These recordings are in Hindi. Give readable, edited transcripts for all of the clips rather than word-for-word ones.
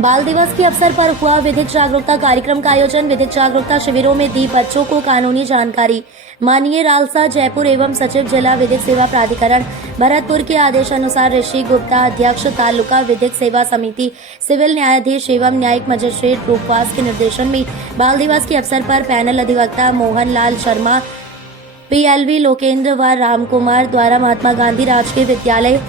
बाल दिवस के अवसर पर हुआ विधिक जागरूकता कार्यक्रम का आयोजन। विधिक जागरूकता शिविरों में दी बच्चों को कानूनी जानकारी। माननीय रालसा जयपुर एवं सचिव जिला विधिक सेवा प्राधिकरण भरतपुर के आदेशानुसार ऋषि गुप्ता अध्यक्ष तालुका विधिक सेवा समिति सिविल न्यायाधीश एवं न्यायिक मजिस्ट्रेट रूपवास के निर्देशन में बाल दिवस के अवसर पर पैनल अधिवक्ता मोहन लाल शर्मा, PLV लोकेंद्र व राम कुमार द्वारा महात्मा गांधी राजकीय विद्यालय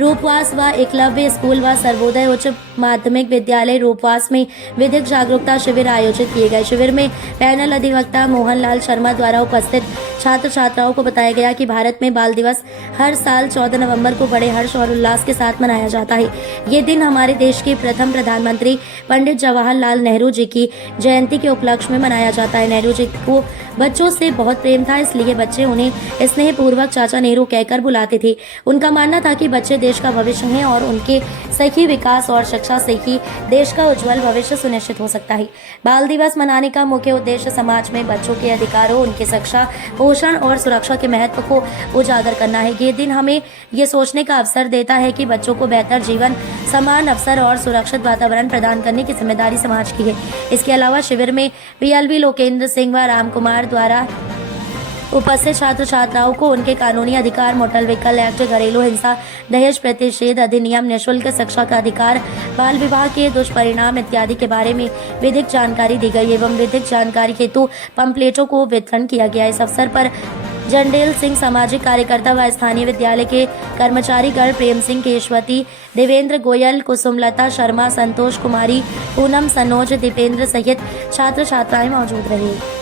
रूपवास व एकलव्य स्कूल व सर्वोदय उच्च माध्यमिक विद्यालय रूपवास में विधिक जागरूकता शिविर आयोजित किए गए। शिविर में पैनल अधिवक्ता मोहन लाल शर्मा द्वारा उपस्थित छात्र छात्राओं को बताया गया कि भारत में बाल दिवस हर साल 14 नवंबर को बड़े हर्ष और उल्लास के साथ मनाया जाता है। ये दिन हमारे देश के प्रथम प्रधानमंत्री पंडित जवाहरलाल नेहरू जी की जयंती के उपलक्ष्य में मनाया जाता है। नेहरू जी को बच्चों से बहुत प्रेम था, इसलिए बच्चे उन्हें स्नेहपूर्वक चाचा नेहरू कहकर बुलाते थे। उनका मानना था कि बच्चे देश का भविष्य हैं और उनके सही विकास और शिक्षा से ही देश का उज्जवल भविष्य सुनिश्चित हो सकता है। बाल दिवस मनाने का मुख्य उद्देश्य समाज में बच्चों के अधिकारों, उनकी शिक्षा, पोषण और सुरक्षा के महत्व को उजागर करना है। ये दिन हमें ये सोचने का अवसर देता है कि बच्चों को बेहतर जीवन, समान अवसर और सुरक्षित वातावरण प्रदान करने की जिम्मेदारी समाज की है। इसके अलावा शिविर में PLV लोकेंद्र सिंह व राम कुमार द्वारा उपस्थित छात्र छात्राओं को उनके कानूनी अधिकार, मोटर व्हीकल एक्ट, घरेलू हिंसा, दहेज प्रतिषेध अधिनियम, निःशुल्क शिक्षा का अधिकार, बाल विवाह के दुष्परिणाम इत्यादि के बारे में विधिक जानकारी दी गई एवं विधिक जानकारी हेतु पंपलेटों को वितरण किया गया। इस अवसर पर जंडेल सिंह सामाजिक कार्यकर्ता व स्थानीय विद्यालय के कर्मचारीगण प्रेम सिंह, केशवती, देवेंद्र गोयल, कुसुमलता शर्मा, संतोष कुमारी, पूनम, सनोज, दीपेंद्र सहित छात्र छात्राएं मौजूद रहे।